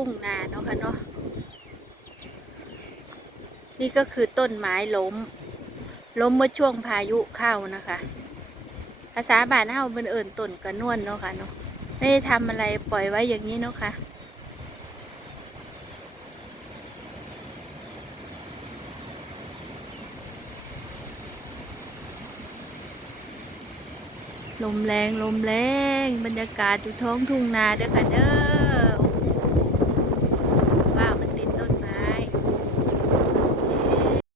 ทุ่งนาเนาะค่ะเนาะนี่ก็คือต้นไม้ล้มเมื่อช่วงพายุเข้านะคะภาษาบ้านเฮาเพิ่นเอิ้นต้นกระนวนเนาะค่ะเนาะไม่ได้ทำอะไรปล่อยไว้อย่างนี้เนาะค่ะลมแรงบรรยากาศอยู่ท้องทุ่งนาเด้อค่ะเด้อ